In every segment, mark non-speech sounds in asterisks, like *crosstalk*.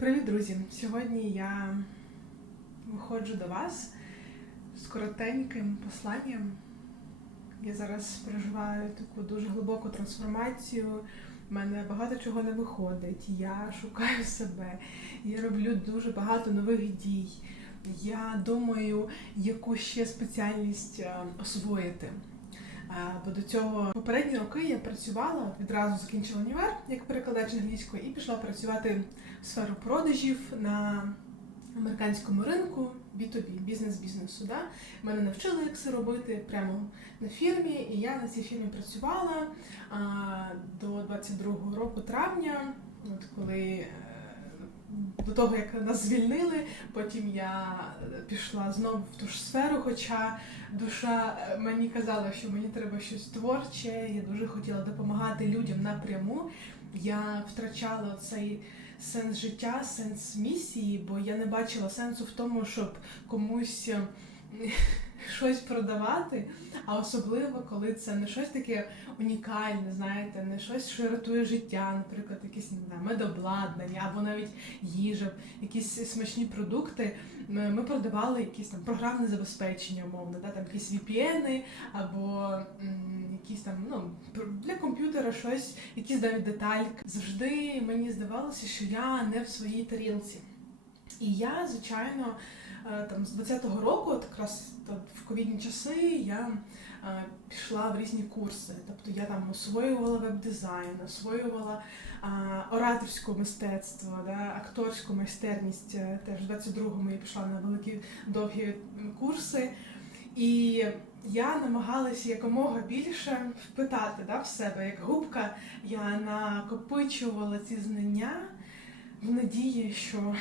Привіт, друзі! Сьогодні я виходжу до вас з коротеньким посланням. Я зараз переживаю таку дуже глибоку трансформацію. У мене багато чого не виходить. Я шукаю себе, я роблю дуже багато нових дій. Я думаю, яку ще спеціальність е, освоїти. Е, Бо до цього попередні роки я працювала відразу закінчила універ як перекладач англійської і пішла працювати сферу продажів на американському ринку B2B, бізнес бізнесу. Да? Мене навчили, як це робити прямо на фірмі, і я на цій фірмі працювала а, до 22-го року травня, от коли. е, До того, як нас звільнили, потім я пішла знову в ту ж сферу, хоча душа е, мені казала, що мені треба щось творче, я дуже хотіла допомагати людям напряму. Я втрачала цей сенс життя, сенс місії, бо я не бачила сенсу в тому, щоб комусь е, щось продавати, а особливо, коли це не щось таке унікальне, знаєте, не щось, що рятує життя, наприклад, якісь не знаю, медобладнання або навіть їжа, якісь смачні продукти. Ми продавали якісь там програмне забезпечення, умовно, да, там якісь VPN або якісь там ну для комп'ютера щось, якісь навіть детальки. Завжди мені здавалося, що я не в своїй тарілці. І я, звичайно, там з 20-го року, якраз в ковідні часи, я е, пішла в різні курси. Тобто я там освоювала веб-дизайн, освоювала е, ораторське мистецтво, да, акторську майстерність. Е, Теж в 22-му я пішла на великі довгі курси. І я намагалася якомога більше впитати да, в себе, як губка, я накопичувала ці знання в надії, що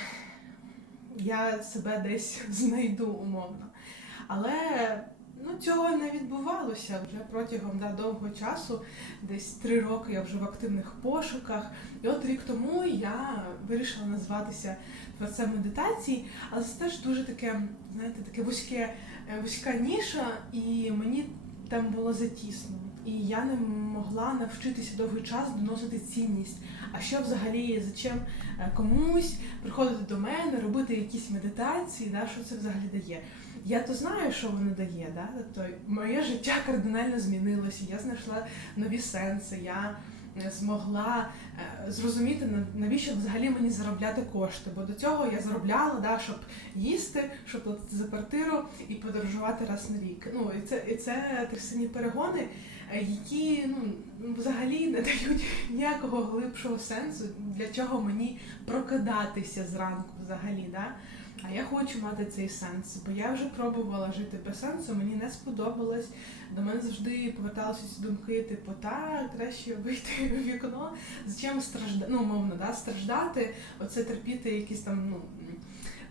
я себе десь *laughs* знайду умовно. Але ну, цього не відбувалося вже протягом да, довгого часу, десь три роки я вже в активних пошуках. І от рік тому я вирішила назватися творцем медитації, але це теж дуже таке, знаєте, таке вузьке, е, вузька ніша, і мені там було затісно. І я не могла навчитися довгий час доносити цінність. А що взагалі, зачем е, комусь приходити до мене, робити якісь медитації, да, що це взагалі дає. Я то знаю, що воно дає. Да? Тобто моє життя кардинально змінилося, я знайшла нові сенси, я е, змогла е, зрозуміти, на- навіщо взагалі мені заробляти кошти. Бо до цього я заробляла, да, щоб їсти, щоб платити за квартиру і подорожувати раз на рік. Ну, і це, і це такі сині перегони, які ну, взагалі не дають ніякого глибшого сенсу, для чого мені прокидатися зранку взагалі. Да? А я хочу мати цей сенс, бо я вже пробувала жити без сенсу, мені не сподобалось. До мене завжди поверталися ці думки, типу, так, краще вийти в вікно, зачем страждати, ну, умовно, да, страждати, оце терпіти якісь там, ну.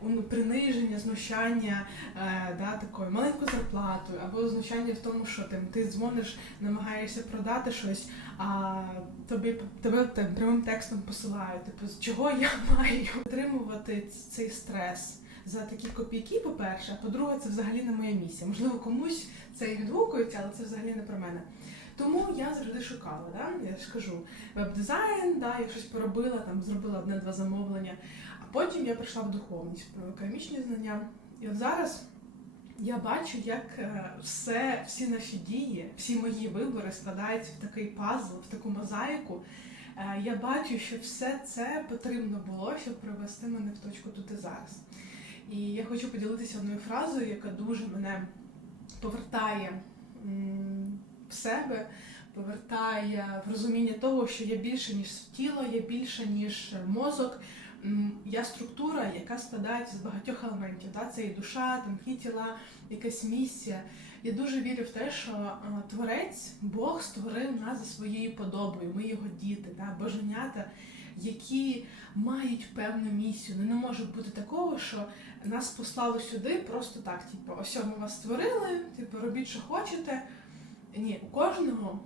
Ум- Приниження, знущання, е, да, такою маленькою зарплатою, або знущання в тому, що там, ти дзвониш, намагаєшся продати щось, а тобі тебе там прямим текстом посилають. Типу, чого я *laughs* маю отримувати цей стрес за такі копійки, по-перше, а по-друге, це взагалі не моя місія. Можливо, комусь це і відгукується, але це взагалі не про мене. Тому я завжди шукала, да? я ж кажу, веб-дизайн, да, я щось поробила, там зробила одне-два замовлення, потім я прийшла в духовність, про економічні знання. І от зараз я бачу, як е, все, всі наші дії, всі мої вибори складаються в такий пазл, в таку мозаїку. Е, Я бачу, що все це потрібно було, щоб привести мене в точку тут і зараз. І я хочу поділитися одною фразою, яка дуже мене повертає в себе, повертає в розуміння того, що я більше, ніж тіло, я більше, ніж мозок. Я структура, яка складається з багатьох елементів. Да? Це і душа, тонкі тіла, якась місія. Я дуже вірю в те, що творець, Бог створив нас за своєю подобою. Ми його діти, да? боженята, які мають певну місію. Ну, Не може бути такого, що нас послали сюди просто так. Типу, ось ми вас створили, типу, робіть, що хочете. Ні, у кожного.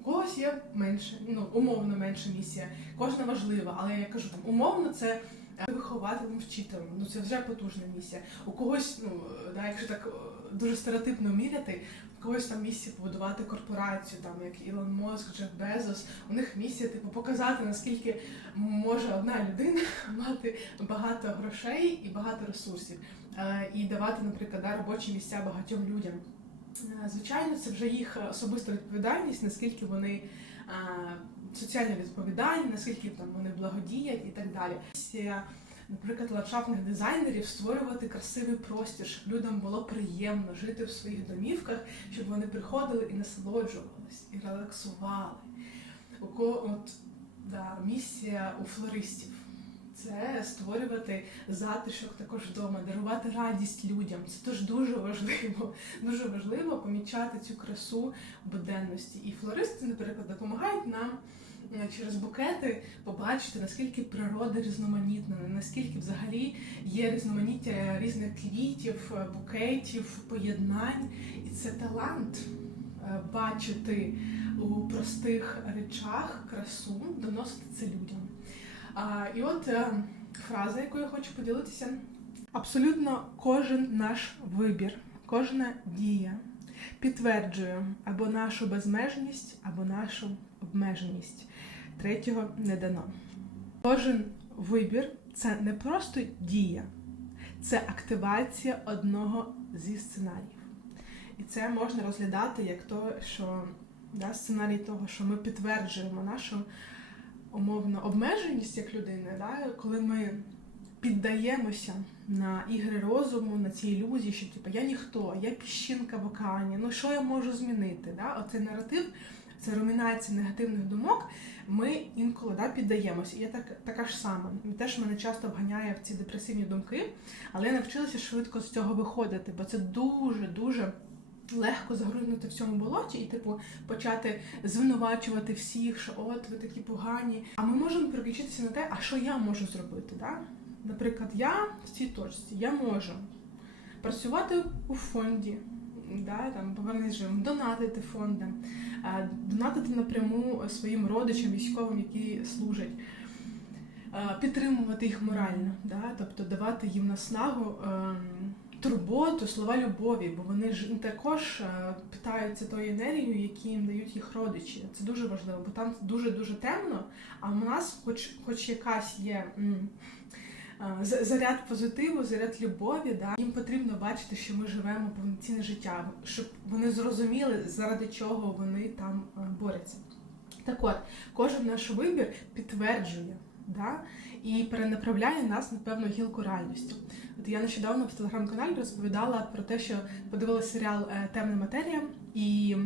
У когось є менше, ну умовно менша місія, кожна важлива, але я кажу, там, умовно це е, вихователем, вчителем. Ну це вже потужна місія. У когось, ну да, якщо так е, дуже стереотипно міряти, у когось там місія побудувати корпорацію, там як Ілон Моск, Джеф Безос. У них місія, типу, показати наскільки може одна людина *laughs* мати багато грошей і багато ресурсів, е, і давати, наприклад, робочі місця багатьом людям. Е, Звичайно, це вже їх особиста відповідальність, наскільки вони е, соціально відповідальні, наскільки там вони благодіять і так далі. Наприклад, ландшафтних дизайнерів створювати красивий простір, щоб людям було приємно жити в своїх домівках, щоб вони приходили і насолоджувались, і релаксували. От да, місія у флористів це створювати затишок також вдома, дарувати радість людям. Це теж дуже важливо. *laughs* Дуже важливо помічати цю красу буденності. І флористи, наприклад, допомагають нам е, через букети побачити, наскільки природа різноманітна, наскільки взагалі є різноманіття різних квітів, е, букетів, поєднань. І це талант е, бачити у простих речах красу, доносити це людям. А, і от е, фраза, якою я хочу поділитися. Абсолютно кожен наш вибір, кожна дія підтверджує або нашу безмежність, або нашу обмеженість. Третього не дано. Кожен вибір це не просто дія, це активація одного зі сценаріїв. І це можна розглядати як то, що да, сценарій того, що ми підтверджуємо нашу умовно обмеженість як людини, да, коли ми піддаємося на ігри розуму, на ці ілюзії, що типу, я ніхто, я піщинка в океані, ну що я можу змінити? Да? Оцей наратив, це румінація негативних думок, ми інколи да, піддаємося. І я так, така ж сама. Теж мене часто вганяє в ці депресивні думки, але я навчилася швидко з цього виходити, бо це дуже-дуже. Легко загрузнути в цьому болоті і, типу, почати звинувачувати всіх, що от ви такі погані. А ми можемо переключитися на те, а що я можу зробити. Да? Наприклад, я в цій точці я можу працювати у фонді, да, там, повернись донатити фондам, е, донатити напряму своїм родичам, військовим, які служать, е, підтримувати їх морально, да, тобто давати їм наснагу. Турботу, слова любові, бо вони ж також е, питаються тою енергією, які їм дають їх родичі. Це дуже важливо, бо там дуже дуже темно. А у нас, хоч, хоч якась є. е, Заряд позитиву, заряд любові, да їм потрібно бачити, що ми живемо повноцінне життя, щоб вони зрозуміли, заради чого вони там е, борються. Так от, кожен наш вибір підтверджує да, і перенаправляє нас на певну гілку реальності. От я нещодавно в телеграм-каналі розповідала про те, що подивилася серіал е, Темна матерія, і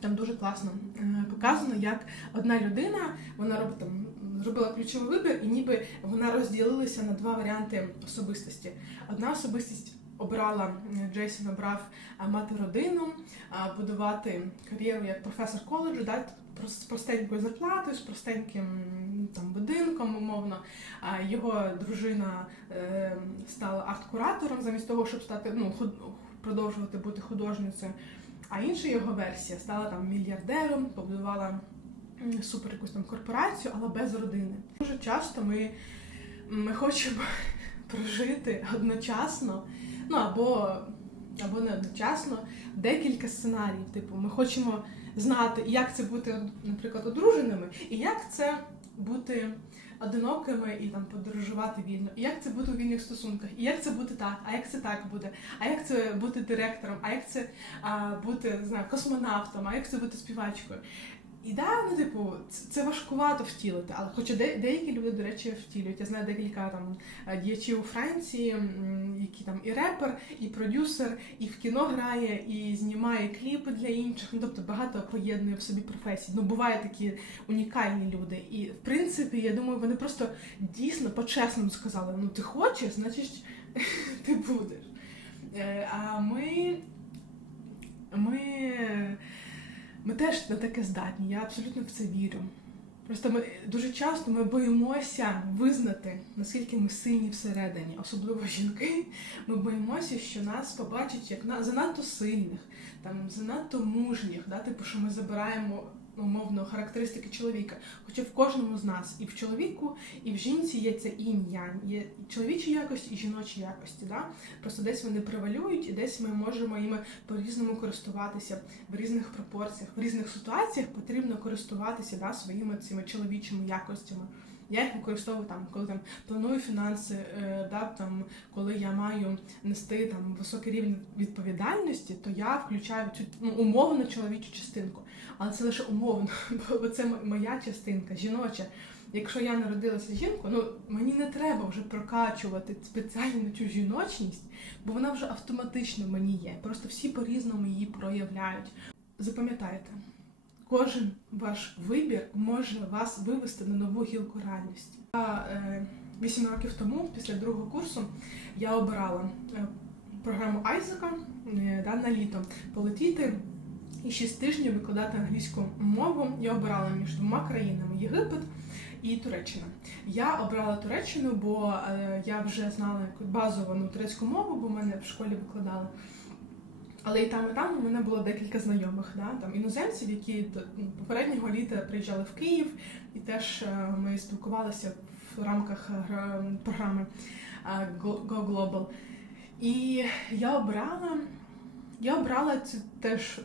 там дуже класно е, показано, як одна людина вона робить там. Зробила ключовий вибір, і ніби вона розділилася на два варіанти особистості. Одна особистість обрала Джейсон обрав мати родину, будувати кар'єру як професор коледжу, да, з простенькою зарплатою, з простеньким там будинком, умовно. А його дружина е, стала арт-куратором замість того, щоб стати ну худ- продовжувати бути художницею. А інша його версія стала там мільярдером, побудувала супер якусь там корпорацію, але без родини. Дуже часто ми, ми хочемо *laughs* прожити одночасно, ну або, або не одночасно декілька сценаріїв. Типу, ми хочемо знати, як це бути, наприклад, одруженими, і як це бути одинокими і там подорожувати вільно, і як це бути у вільних стосунках, і як це бути так, а як це так буде, а як це бути директором, а як це а, бути не знаю, космонавтом, а як це бути співачкою. І да, ну типу, це, важкувато втілити, але хоча де, деякі люди, до речі, втілюють. Я знаю декілька там е, діячів у Франції, які там і репер, і продюсер, і в кіно грає, і знімає кліпи для інших. Ну тобто багато поєднує в собі професій. Ну бувають такі унікальні люди. І в принципі, я думаю, вони просто дійсно по-чесному сказали: ну ти хочеш, значить *laughs* ти будеш. Е, А ми. ми ми теж на таке здатні, я абсолютно в це вірю. Просто ми дуже часто ми боїмося визнати, наскільки ми сильні всередині, особливо жінки. Ми боїмося, що нас побачать як на занадто сильних, там занадто мужніх, да, типу, що ми забираємо умовно характеристики чоловіка. Хоча в кожному з нас і в чоловіку, і в жінці є це інь-янь, є чоловічі якості, і жіночі якості. Да? Просто десь вони превалюють, і десь ми можемо їми по-різному користуватися в різних пропорціях, в різних ситуаціях потрібно користуватися да, своїми цими чоловічими якостями. Я їх використовую там, коли там планую фінанси, е, да, там, коли я маю нести там високий рівень відповідальності, то я включаю цю ну, умовно чоловічу частинку. Але це лише умовно, *laughs* бо це моя частинка, жіноча. Якщо я народилася жінкою, ну мені не треба вже прокачувати спеціально цю жіночність, бо вона вже автоматично мені є. Просто всі по-різному її проявляють. Запам'ятайте, кожен ваш вибір може вас вивести на нову гілку реальності. Е, Вісім років тому, після другого курсу, я обирала е, програму Айзека е, да, на літо полетіти і 6 тижнів викладати англійську мову. Я обирала між двома країнами Єгипет і Туреччина. Я обрала Туреччину, бо е, я вже знала базову турецьку мову, бо мене в школі викладали. Але і там, і там у мене було декілька знайомих, да? там іноземців, які ну, попереднього літа приїжджали в Київ, і теж е, ми спілкувалися в рамках е, програми Go Global. І я обрала, я обрала цю теж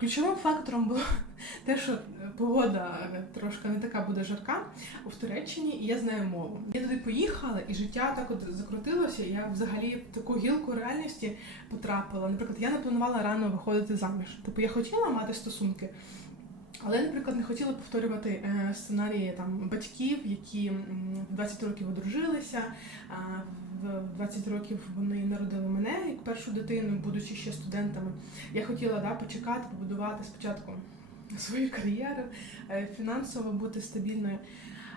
ключовим фактором було *laughs* те, що погода е, трошки не така буде жарка в Туреччині, і я знаю мову. Я туди поїхала, і життя так от закрутилося. і Я взагалі в таку гілку реальності потрапила. Наприклад, я не планувала рано виходити заміж. Типу, я хотіла мати стосунки. Але, наприклад, не хотіла повторювати е, сценарії там батьків, які в 20 років одружилися, в 20 років вони народили мене як першу дитину, будучи ще студентами. Я хотіла да, почекати, побудувати спочатку свою кар'єру, е, фінансово бути стабільною.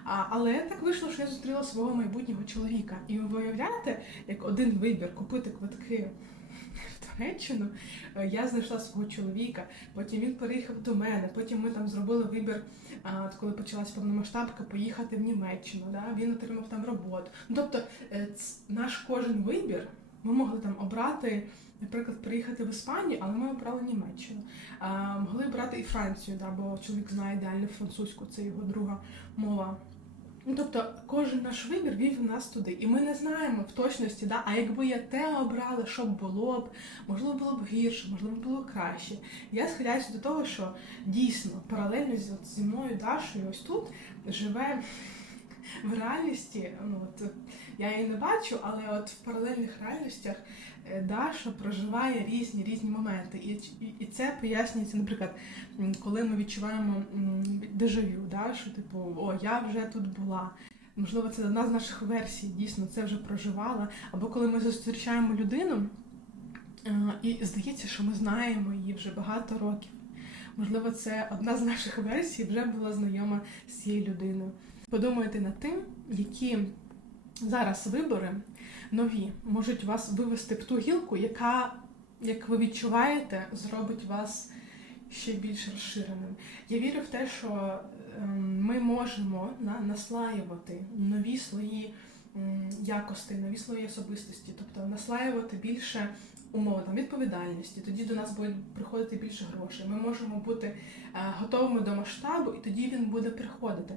Але так вийшло, що я зустріла свого майбутнього чоловіка. І ви виявляєте, як один вибір купити квитки Туреччину, е, я знайшла свого чоловіка, потім він переїхав до мене, потім ми там зробили вибір, коли почалась повномасштабка, поїхати в Німеччину. Да? Він отримав там роботу. Ну, тобто е, наш кожен вибір ми могли там обрати. Наприклад, приїхати в Іспанію, але ми обрали Німеччину. А, могли брати і Францію, да, бо чоловік знає ідеально французьку, це його друга мова. Ну, тобто, кожен наш вибір вів нас туди. І ми не знаємо в точності, да, а якби я те обрала, що б було б, можливо, було б гірше, можливо, було краще. Я схиляюся до того, що дійсно паралельно зі мною Дашою ось тут живе в реальності. Ну, от, я її не бачу, але от в паралельних реальностях Даша проживає різні різні моменти. І, і, і це пояснюється, наприклад, коли ми відчуваємо дежавю, да, що типу, о, я вже тут була. Можливо, це одна з наших версій, дійсно, це вже проживала. Або коли ми зустрічаємо людину, е, і здається, що ми знаємо її вже багато років. Можливо, це одна з наших версій вже була знайома з цією людиною. Подумайте над тим, які зараз вибори нові можуть вас вивести в ту гілку, яка, як ви відчуваєте, зробить вас ще більш розширеним. Я вірю в те, що ем, ми можемо наслаювати нові свої якості, нові свої особистості, тобто наслаювати більше умови там відповідальності. Тоді до нас буде приходити більше грошей. Ми можемо бути е, готовими до масштабу, і тоді він буде приходити.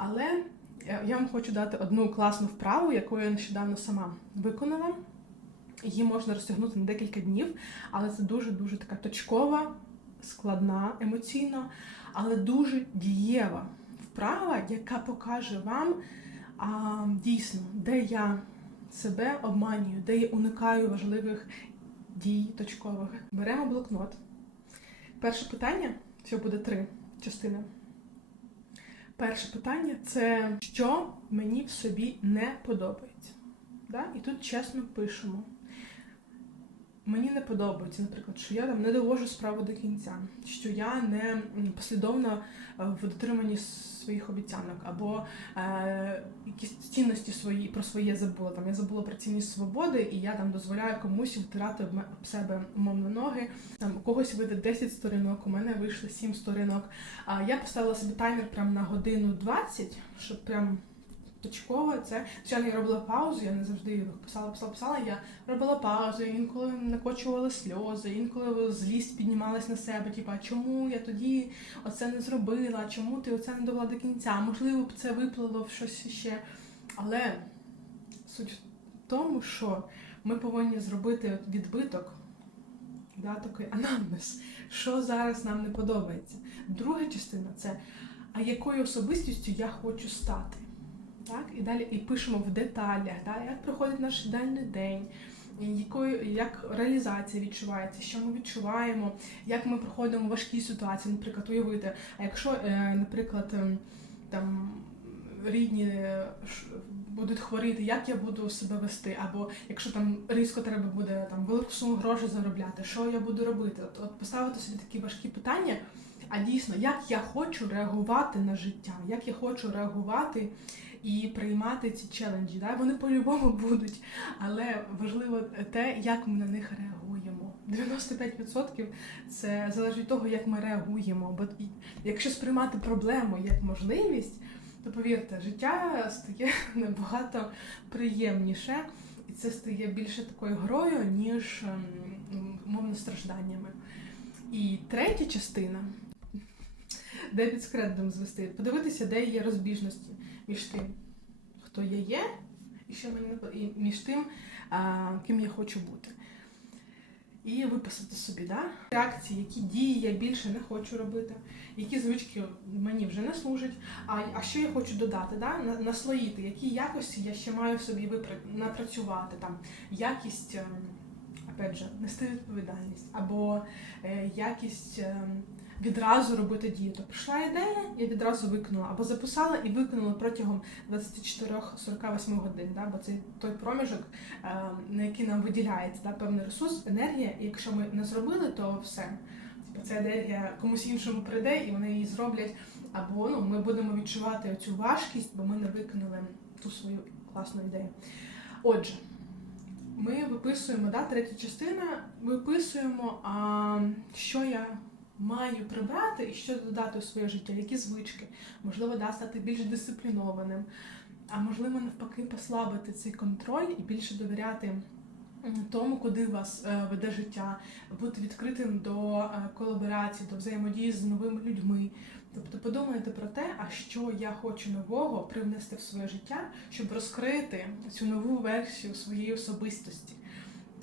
Але я вам хочу дати одну класну вправу, яку я нещодавно сама виконала. Її можна розтягнути на декілька днів, але це дуже-дуже така точкова, складна емоційно, але дуже дієва вправа, яка покаже вам а, дійсно, де я себе обманюю, де я уникаю важливих дій точкових. Беремо блокнот. Перше питання, всього буде три частини. Перше питання це що мені в собі не подобається. Да? І тут чесно пишемо. Мені не подобається, наприклад, що я там не довожу справу до кінця, що я не послідовна е, в дотриманні своїх обіцянок, або е, якісь цінності свої про своє забула. Там я забула про цінність свободи, і я там дозволяю комусь втирати в себе умовно ноги. Там у когось вийде 10 сторінок, у мене вийшло 7 сторінок. А я поставила собі таймер прямо на годину 20, щоб прям точково. Це звичайно я робила паузу, я не завжди писала, писала, писала. Я робила паузу, інколи накочували сльози, інколи злість піднімалась на себе. Типа, чому я тоді оце не зробила? Чому ти оце не довела до кінця? Можливо, б це виплило в щось ще. Але суть в тому, що ми повинні зробити відбиток, да, такий анамнез, що зараз нам не подобається. Друга частина це а якою особистістю я хочу стати. Так? І далі і пишемо в деталях, так? як проходить наш ідеальний день, якою, як реалізація відчувається, що ми відчуваємо, як ми проходимо важкі ситуації, наприклад, уявити, а якщо, е, наприклад, ем, там рідні е, будуть хворіти, як я буду себе вести, або якщо там різко треба буде там велику суму грошей заробляти, що я буду робити? От, от поставити собі такі важкі питання. А дійсно, як я хочу реагувати на життя, як я хочу реагувати і приймати ці челенджі. Да? Вони по-любому будуть, але важливо те, як ми на них реагуємо. 95% це залежить від того, як ми реагуємо. Бо якщо сприймати проблему як можливість, то повірте, життя стає *laughs* набагато приємніше, і це стає більше такою грою, ніж ем, умовно стражданнями. І третя частина, де під скредом звести, подивитися, де є розбіжності між тим, хто я є, і що мені між тим, а, ким я хочу бути. І виписати собі, да? реакції, які дії я більше не хочу робити, які звички мені вже не служать, а, а що я хочу додати, да? наслоїти, які якості я ще маю собі випра- напрацювати, там, якість, ем, опять же, нести відповідальність, або е, якість ем, відразу робити дію. То прийшла ідея, я відразу виконала, або записала і виконала протягом 24-48 годин, да? бо це той проміжок, е, на який нам виділяється да? певний ресурс, енергія, і якщо ми не зробили, то все. Типу, ця енергія комусь іншому прийде і вони її зроблять. Або ну, ми будемо відчувати цю важкість, бо ми не виконали ту свою класну ідею. Отже, ми виписуємо, да, третя частина, виписуємо, а, що я маю прибрати і що додати у своє життя, які звички, можливо, да, стати більш дисциплінованим, а можливо, навпаки, послабити цей контроль і більше довіряти тому, куди вас е, веде життя, бути відкритим до е, колаборації, до взаємодії з новими людьми. Тобто подумайте про те, а що я хочу нового привнести в своє життя, щоб розкрити цю нову версію своєї особистості.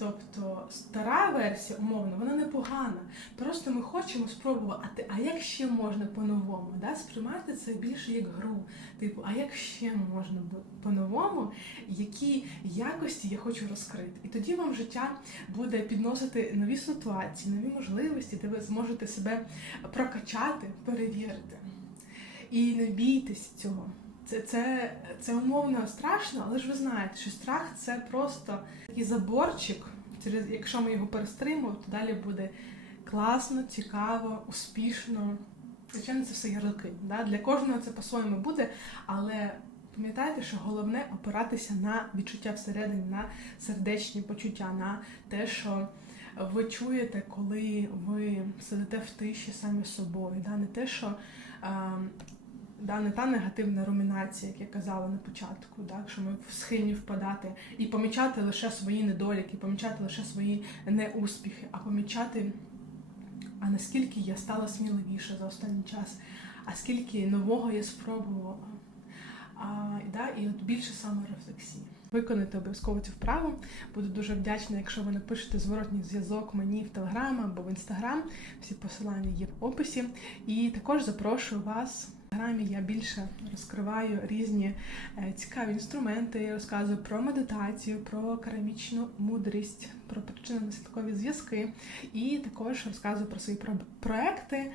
Тобто стара версія, умовно, вона непогана. Просто ми хочемо спробувати, а як ще можна по-новому? Да? Сприймати це більше як гру. Типу, а як ще можна по-новому, які якості я хочу розкрити? І тоді вам життя буде підносити нові ситуації, нові можливості, де ви зможете себе прокачати, перевірити. І не бійтесь цього. Це, це, це умовно страшно, але ж ви знаєте, що страх це просто такий заборчик, через якщо ми його перестримуємо, то далі буде класно, цікаво, успішно. Звичайно, це все ярлики. Да? Для кожного це по-своєму буде, але пам'ятайте, що головне опиратися на відчуття всередині, на сердечні почуття, на те, що ви чуєте, коли ви сидите в тиші самі з собою. Да? Не те, що а, да, не та негативна румінація, як я казала на початку, да? що ми схильні впадати і помічати лише свої недоліки, помічати лише свої неуспіхи, а помічати, а наскільки я стала сміливіше за останній час, а скільки нового я спробувала. А, да, і от більше саморефлексії. Виконайте обов'язково цю вправу. Буду дуже вдячна, якщо ви напишете зворотній зв'язок мені в Телеграм або в Інстаграм. Всі посилання є в описі. І також запрошую вас. В Телеграмі я більше розкриваю різні е, цікаві інструменти, розказую про медитацію, про карамічну мудрість, про причинно-наслідкові зв'язки. І також розказую про свої про- проекти.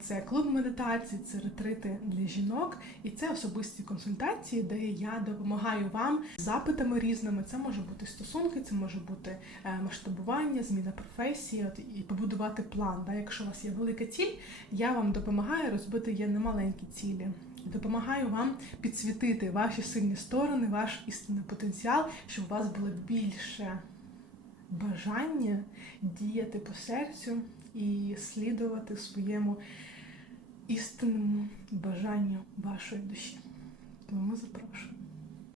Це клуб медитації, це ретрити для жінок, і це особисті консультації, де я допомагаю вам з запитами різними. Це може бути стосунки, це може бути е, масштабування, зміна професії, от і побудувати план. Да? Якщо у вас є велика ціль, я вам допомагаю розбити її на маленькі цілі. Допомагаю вам підсвітити ваші сильні сторони, ваш істинний потенціал, щоб у вас було більше бажання діяти по серцю і слідувати своєму істинному бажанню вашої душі. Тому запрошую.